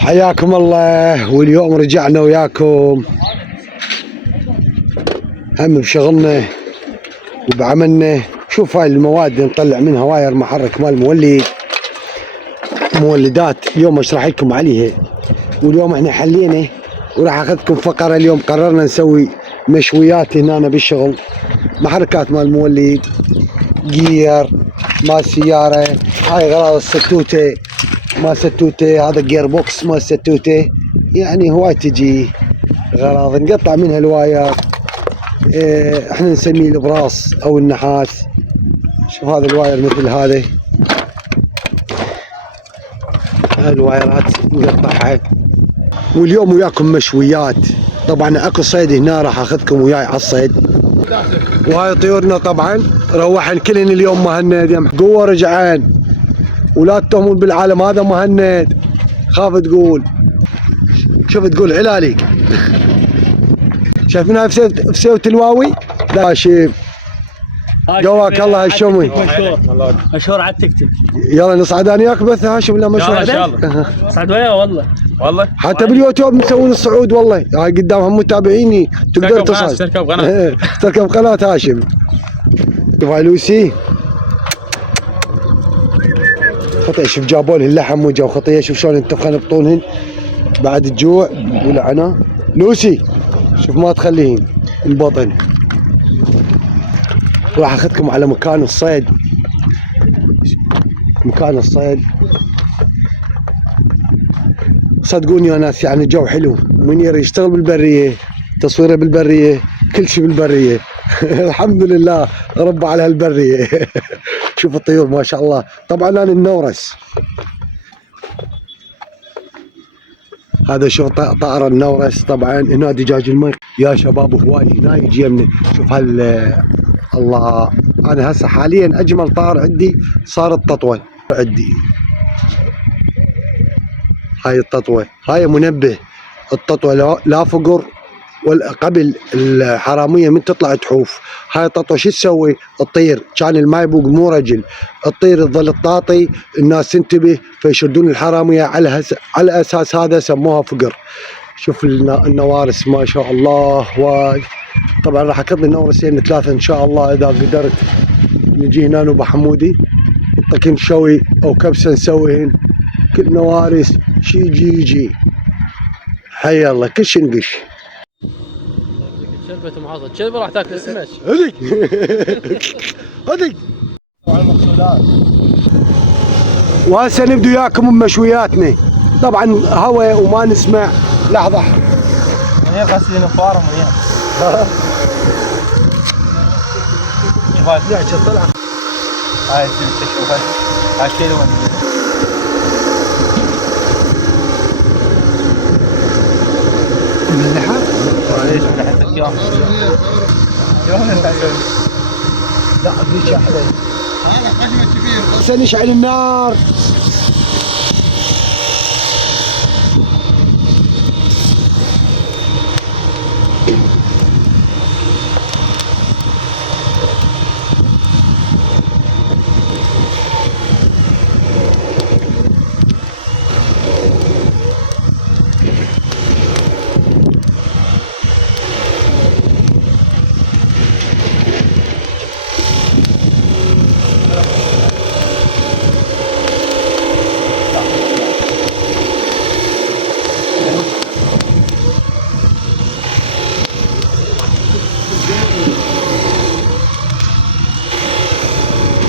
حياكم الله. واليوم رجعنا وياكم هم بشغلنا وبعملنا. شوف هاي المواد نطلع منها واير محرك مال مولدات. اليوم اشرح لكم عليها. واليوم احنا حلينا وراح اخذكم فقره. اليوم قررنا نسوي مشويات هنا بالشغل. محركات مال مولد، جير مال سياره، هاي غراض الستوته مال ستوته، هذا جير بوكس مال ستوته. يعني هواي تجي غراض نقطع منها الواير. احنا نسميه البراس او النحاس. شوف هذا الواير مثل هذا، هاي الوايرات نقطعها. واليوم وياكم مشويات. طبعا اكو صيد هنا راح اخذكم وياي على الصيد. وهاي طيورنا طبعا روحن كلهن اليوم مهند. يا قوه رجعان ولا تتهمون بالعالم. هذا مهند خاف تقول. شوف تقول علالي. شايفينها بسيوة الواوي؟ لا شيف جواك الله هالشومي. مشهور على التيك توك. يلا نصعد انا وياك بث هاشم. لا مشهور ان شاء الله. صعد وياه والله حتى باليوتيوب مسوون الصعود. والله هاي قدامهم متابعيني تقدر تصعد. تركب قناه تركب قناة هاشم. شوف هاي لوسي خطيه. شوف جابوا لهن اللحم وجو خطيه. شوف شلون ينتفخن بطولهن بعد الجوع ولعنه. لوسي شوف ما تخليهن البطن. راح اخذكم على مكان الصيد. مكان الصيد صدقوني يا ناس يعني الجو حلو. منير يشتغل بالبريه، تصويره بالبريه، كل شيء بالبريه. الحمد لله رب على هالبريه. شوف الطيور ما شاء الله. طبعا انا النورس هذا شو طائر النورس. طبعا هنا دجاج المي يا شباب هواي هنا يجي يمنا. شوف الله. انا هسه حاليا اجمل طائر عندي صار التطوه عندي. هاي التطوه هاي منبه. التطوه لا فقر ولا قبل الحراميه من تطلع تحوف. هاي التطوه شو تسوي؟ تطير. كان الماي يبوق مو رجل، تطير تظل تطاطي الناس تنتبه فيشدون الحراميه. على اساس هذا سموها فقر. شوف النوارس ما شاء الله واي. طبعا راح اقضي نورسين 3 ان شاء الله اذا قدرت. نجي هنا نوبه حمودي نطقين شوي او كبسه نسويهن. كل نوارس شي يجي حي الله كل شي نقش. شربة معاضة شربة راح تاكل السمك. هذيك هذيك على المقصودات. وهسه نبدو وياكم بمشوياتنا. طبعا هواء وما نسمع. لحظة منين غاسلين فارم وياه. يبغى طلع. هاي تشوف هاي كيلو من اللحم؟ ليش من حتى الكيام؟ لا ذيك احلى. هذا حجمه كبير. هسه نشعل النار.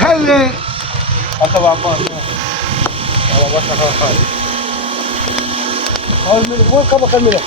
هلا اخذ عبان والله بس اخذ خالد. هاي الملح وين طبق الملح؟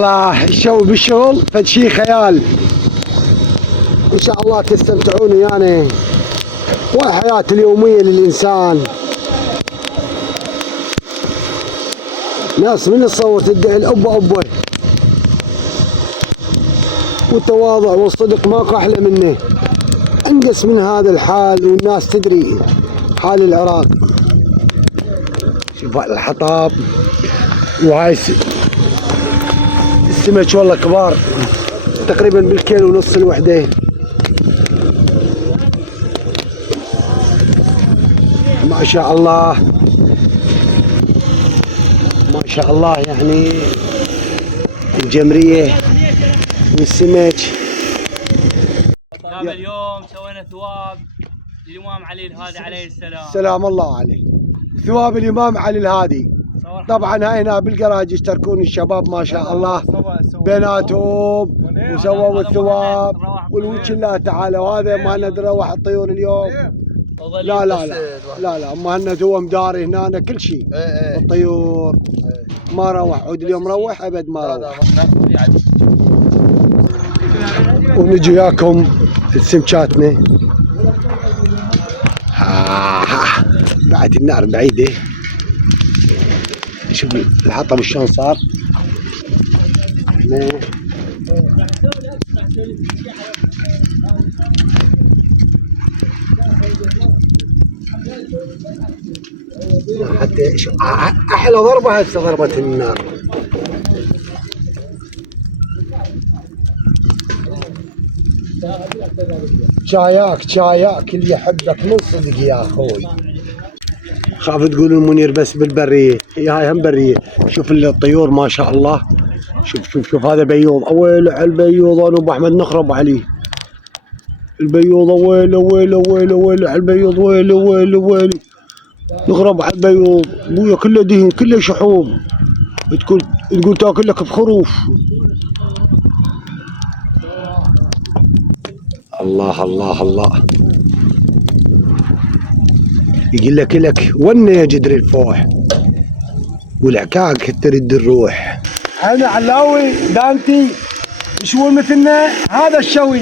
الله الشوي بالشغل فد شي خيال. ان شاء الله تستمتعون ويانا. والحياة اليومية للإنسان. ناس من تصور تدعي الأبة أبة. والتواضع والصدق ماكو احلى منه. انقص من هذا الحال والناس تدري حال العراق. شوف الحطاب وهاي السمك والله كبار تقريبا بالكيلو ونص الوحده. ما شاء الله ما شاء الله، يعني الجمريه والسمك. اليوم سوينا ثواب للإمام علي الهادي عليه السلام. سلام الله عليه. ثواب الإمام علي الهادي. طبعا هاي هنا بالجراج يشتركون الشباب ما شاء الله بيناتهم وسووا الثواب والوجه الله تعالى. وهذا ما نروح الطيور اليوم. لا لا لا لا لا مهند هو مداري هنا كل شيء. الطيور ما روح عود اليوم روح ابد ما روح. ونجي وياكم السمكاتنا. بعد النار بعيده. شوف الحطب شلون صار. حتى احلى ضربه هسه ضربه النار. شاياك اللي يحبك من صدق يا اخوي. خاف تقولون منير بس بالبريه، هاي هم بريه. شوف الطيور ما شاء الله. شوف هذا بيوض. اويله على البيوض. انا ابو احمد نخرب عليه. البيوض اويله على البيوض. ويله نخرب على البيوض. ابويا كله دهن كله شحوم. تقول تاكل لك بخروف. الله الله الله. يقول لك ونه يا جدر الفوح والعكاك ترد الروح. انا علاوي دانتي شو مثلنا هذا الشوي.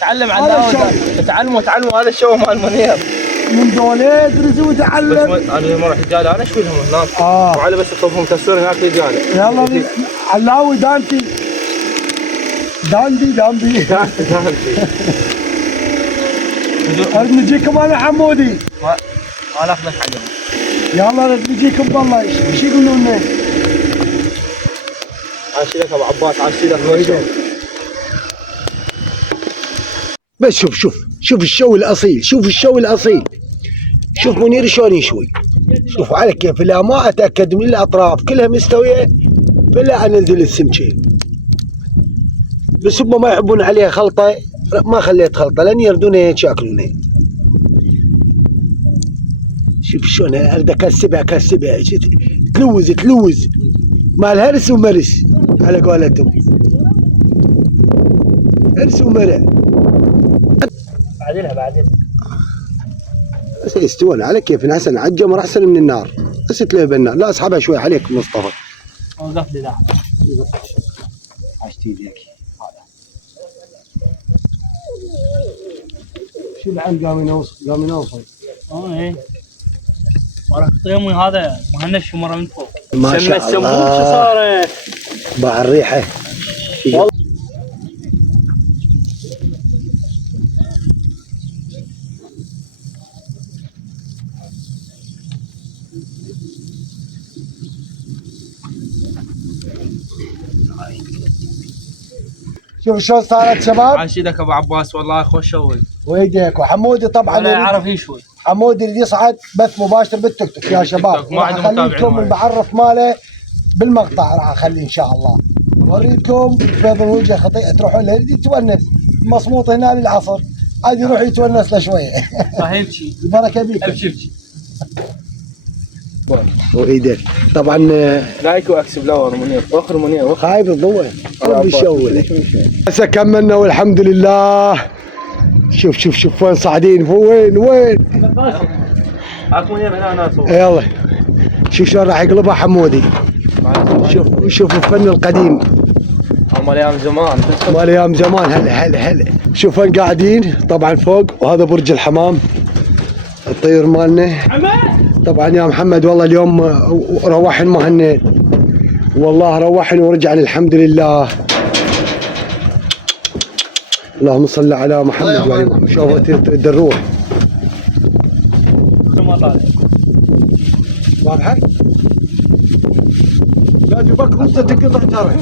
تعلم علاوي. تعلموا هذا الشو مال منير. من دولة ادرس وتعلم. انا ما راح رجاله انا اشوي لهم هناك. وعلى بس اطلبهم تصوير هناك رجاله. يلا علاوي دانتي. ارد نجيكم انا حمودي. ما ناخذك عليهم. يلا ارد نجيكم بالله. ايش يقولون لنا؟ عاشيلك ابو عباس عاشيلك. بس شوف الشوي الاصيل. شوف منير شلون يشوي. شوف على كيف. لا ما اتاكد من الاطراف كلها مستويه فلا انزل السمكه. بس هم ما يحبون عليها خلطه. ما خليت خلطه لان يردونها هيك ياكلونها. شوف شلون اريد اكسبها تلوز مال هرس ومرس على قولتهم. هرس ومرس. بعدين بس يستوون على كيف. حسن عجمر احسن من النار. بس تلهي بالنار. لا اسحبها شوي عليك مصطفى. وقف لي لحظه. عشت ايدك. شو العين قام ينوصل. ايه ورا طيمي هذا مهنش مره من فوق. ما شاء الله. شو صار؟ باع الريحه. شوف شلون صارت شباب. عاشيلك ابو عباس والله خوش شوي. ويدك. وحمودي طبعا لا يعرف يشوي. حمودي اللي يصعد بث مباشر بالتيك توك يا شباب. ما راح عندهم اخليكم متابعين. المعرف ماله بالمقطع. راح اخليه ان شاء الله. اوريكم بيض الوجه خطيئه. تروحون له يريد يتونس مصموط هنا للعصر. عاد يروح يتونس له شويه. فهمت شيء. البركه بيك. ابشر وايدك طبعا. لايك واكسب لاور منير. وخر منير خايب الضوء. ربي يشوله. هسه كملنا والحمد لله. شوف وين صاعدين. وين عاك منير هنا ناس. يلا شوف شلون راح يقلبها حمودي. شوف الفن القديم مال ايام زمان. هلا شوف وين قاعدين. طبعا فوق وهذا برج الحمام الطير مالنا. طبعا يا محمد والله اليوم روحن مهند. والله روحن ورجعن الحمد لله. اللهم صل على محمد وعلى شوف تريد الروح ما طالع واضحه؟ لا جبك رصه تقطع ترى